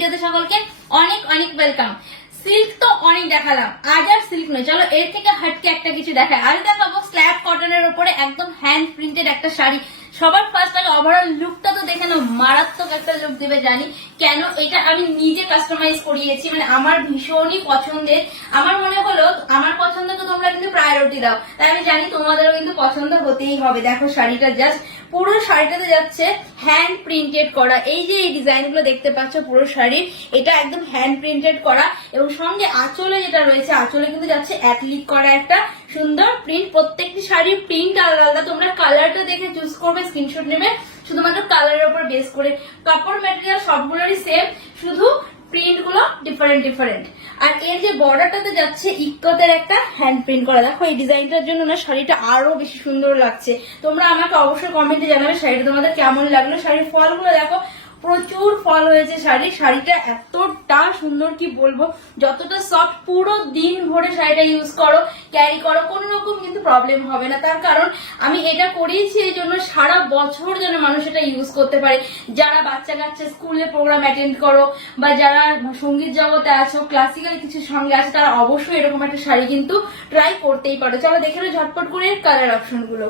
ভিডিওতে সকলকে অনেক অনেক ওয়েলকাম। সিল্ক তো অনেক দেখালাম, আজ আর সিল্ক নয়, চলো এর থেকে হাটকে একটা কিছু দেখায়। আজ দেখাবো স্ল্যাব কটনের উপরে একদম হ্যান্ড প্রিন্টেড একটা শাড়ি। সবার ফার্স্ট আগে ওভারঅল লুকটা তো দেখে নাও, মারাত্মক একটা লুক দেবে জানি। কেন এটা আমি নিজে কাস্টমাইজ করিয়েছি, মানে আমার ভীষণই পছন্দের। আমার মনে হলো আমার পছন্দকে তোমরা কিন্তু প্রায়োরিটি দাও, তাই আমি জানি তোমাদেরও কিন্তু পছন্দ হতেই হবে। দেখো শাড়িটা জাস্ট পুরো শাড়িটাতে যাচ্ছে হ্যান্ড প্রিন্টেড করা। এই যে এই ডিজাইন গুলো দেখতে পাচ্ছ পুরো শাড়ির, এটা একদম হ্যান্ড প্রিন্টেড করা এবং সঙ্গে আঁচলে যেটা রয়েছে, আঁচলে কিন্তু যাচ্ছে অ্যাটলিক করা একটা সুন্দর প্রিন্ট। প্রত্যেকটি শাড়ির প্রিন্ট আলাদা আলাদা, তোমরা কালারটা দেখে চুজ করবে, স্ক্রিনশট নেবে শুধুমাত্র কালারের উপর বেস করে। কাপড় ম্যাটেরিয়াল সবগুলোরই সেম, শুধু প্রিন্ট গুলো ডিফারেন্ট ডিফারেন্ট। আর এর যে বর্ডারটাতে যাচ্ছে ইক্কতের একটা হ্যান্ড প্রিন্ট করা। দেখো এই ডিজাইনটার জন্য না শাড়িটা আরো বেশি সুন্দর লাগছে। তোমরা আমাকে অবশ্যই কমেন্টে জানাবে শাড়িটা তোমাদের কেমন লাগলো। শাড়ির ফলগুলো দেখো, প্রচুর ফল হয়েছে শাড়িটা এতটা সুন্দর কি বলবো, যতটা সফট। পুরো দিন ভরে শাড়িটা ইউজ করো, ক্যারি করো, কোনো রকম কিন্তু প্রবলেম হবে না। তার কারণ আমি এটা করিয়েছি এই জন্য সারা বছর যেন মানুষ এটা ইউজ করতে পারে। যারা বাচ্চা কাচ্চা স্কুলে প্রোগ্রাম অ্যাটেন্ড করো বা যারা সঙ্গীত জগতে আছো, ক্লাসিক্যাল কিছু সঙ্গে আছে, তারা অবশ্যই এরকম একটা শাড়ি কিন্তু ট্রাই করতেই পারো। চলো দেখে নাও ঝটপট করে কালার অপশন গুলো।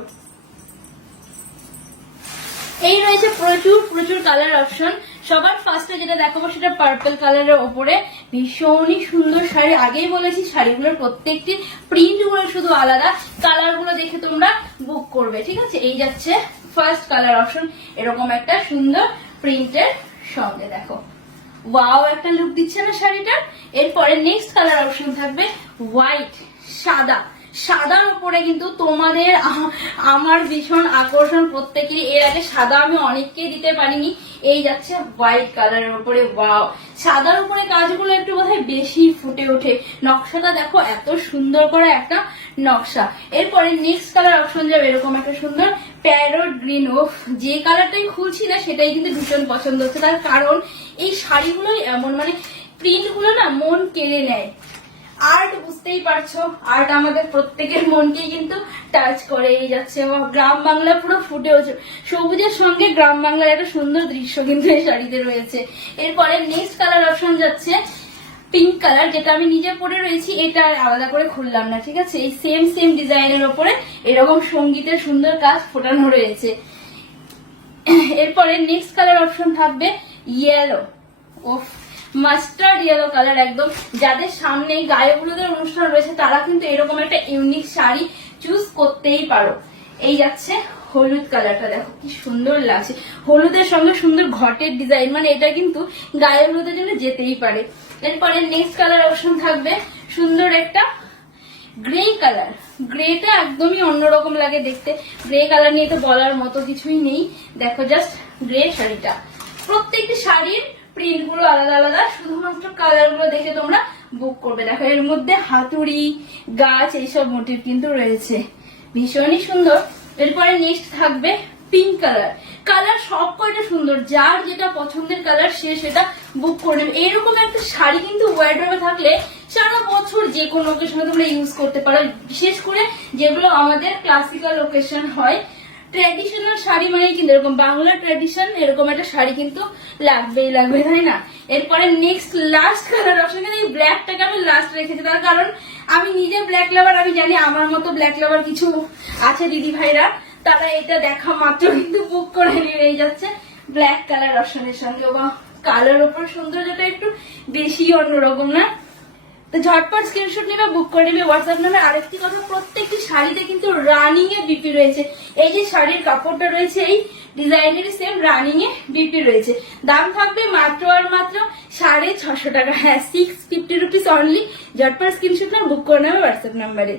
এই রয়েছে প্রচুর প্রচুর কালার অপশন। সবার ফার্স্টে যেটা দেখাবো সেটা পার্পল কালারের ওপরে ভীষণই সুন্দর শাড়ি। আগেই বলেছি শাড়িগুলোর প্রত্যেকটি প্রিন্ট গুলো শুধু আলাদা, কালার গুলো দেখে তোমরা বুক করবে, ঠিক আছে। এই যাচ্ছে ফার্স্ট কালার অপশন, এরকম একটা সুন্দর প্রিন্টের সঙ্গে দেখো ওয়াও একটা লুক দিচ্ছে না শাড়িটার। এরপরে নেক্সট কালার অপশন থাকবে হোয়াইট, সাদা। সাদার উপরে কিন্তু তোমাদের আমার ভীষণ আকর্ষণ প্রত্যেকেরই। এর আগে সাদা আমি অনেককেই দিতে পারিনি, এই যাচ্ছে হোয়াইট কালারের উপরে। ওয়াও, সাদার উপরে কাজগুলো একটু বোধহয় বেশি ফুটে ওঠে। নকশাটা দেখো এত সুন্দর করে একটা নকশা। এরপরে নেক্সট কালার অপশন যাবে এরকম একটা সুন্দর প্যারট গ্রিন। ও যে কালারটাই খুলছি না সেটাই কিন্তু ভীষণ পছন্দ হচ্ছে। তার কারণ এই শাড়িগুলোই এমন, মানে প্রিন্ট গুলো না মন কেড়ে নেয়। আর্ট বুঝতেই পারছো, আর্ট আমাদের প্রত্যেকের মনকেই কিন্তু টাচ করে। এই যাচ্ছে গ্রাম বাংলা পুরো ফুটে উঠছে, সবুজের সঙ্গে গ্রাম বাংলার একটা সুন্দর দৃশ্য কিন্তু এই শাড়িতে রয়েছে। এরপরে নেক্সট কালার অপশন যাচ্ছে পিঙ্ক কালার, যেটা আমি নিজে পরে রয়েছি, এটা আলাদা করে খুললাম না, ঠিক আছে। এই সেম সেম ডিজাইনের ওপরে এরকম সঙ্গীতের সুন্দর কাজ ফোটানো রয়েছে। এরপরে নেক্সট কালার অপশন থাকবে ইয়েলো, ওফ মাস্টার্ড ইয়েলো কালার একদম। যাদের সামনে গায়ে হলুদের অনুষ্ঠান রয়েছে তারা কিন্তু এরকম একটা ইউনিক শাড়ি চুজ করতেই পারো। এই যাচ্ছে হলুদ কালারটা, দেখো কি সুন্দর লাগছে, হলুদের সঙ্গে সুন্দর ঘটের ডিজাইন, মানে এটা কিন্তু গায়ে হলুদের জন্য যেতেই পারে। এরপরে নেক্সট কালার অপশন থাকবে সুন্দর একটা গ্রে কালার। গ্রেটা একদমই অন্যরকম লাগে দেখতে, গ্রে কালার নিয়ে তো বলার মতো কিছুই নেই। দেখো জাস্ট গ্রে শাড়িটা, প্রত্যেকটি শাড়ির প্রিন্ট গুলো আলাদা আলাদা, শুধুমাত্র কালার গুলো দেখে তোমরা বুক করবে। দেখো এর মধ্যে হাতুড়ি, গাছ, এইসব মোটিভ কিন্তু রয়েছে, ভীষণই সুন্দর। এরপরে নেক্সট থাকবে পিঙ্ক কালার। কালার সব কয়টা সুন্দর, যার যেটা পছন্দের কালার সে সেটা বুক করে নেবে। এইরকম একটা শাড়ি কিন্তু ওয়ার্ডরোবে থাকলে সারা বছর যে কোনো ওকেশনে তোমরা ইউজ করতে পারো। বিশেষ করে যেগুলো আমাদের ক্লাসিক্যাল ওকেশন হয়, ট্র্যাডিশনাল শাড়ি মানে কিন্তু এরকম বাংলা ট্র্যাডিশন, এরকম একটা শাড়ি কিন্তু লাগবেই লাগবে, তাই না। এরপরে নেক্সট লাস্ট কালার অপশন, এই ব্ল্যাকটাকে আমি লাস্ট রেখেছি তার কারণ আমি নিজে ব্ল্যাক লাভার। আমি জানি আমার মতো ব্ল্যাক লাভার কিছু আছে দিদি ভাইরা, তারা এটা দেখা মাত্র কিন্তু বুক করে নিয়ে যাচ্ছে ব্ল্যাক কালার অপশনের সঙ্গে। বা কালার ওপর সৌন্দর্যটা একটু বেশি অন্যরকম না, তো ঝটপট স্ক্রিনশট নেবে, বুক করে নেবে হোয়াটসঅ্যাপ নাম্বার। আরেকটি কথা, প্রত্যেকটি শাড়িতে কিন্তু রানিং এ বিপি রয়েছে। এই যে শাড়ির কাপড়টা রয়েছে এই ডিজাইনেরই সেম রানিং এ বিপি রয়েছে। দাম থাকবে মাত্র আর মাত্র 650 টাকা, হ্যাঁ 650 রুপিস অনলি। ঝটপট স্ক্রিনশট না বুক করে নেবে হোয়াটসঅ্যাপ নাম্বারে।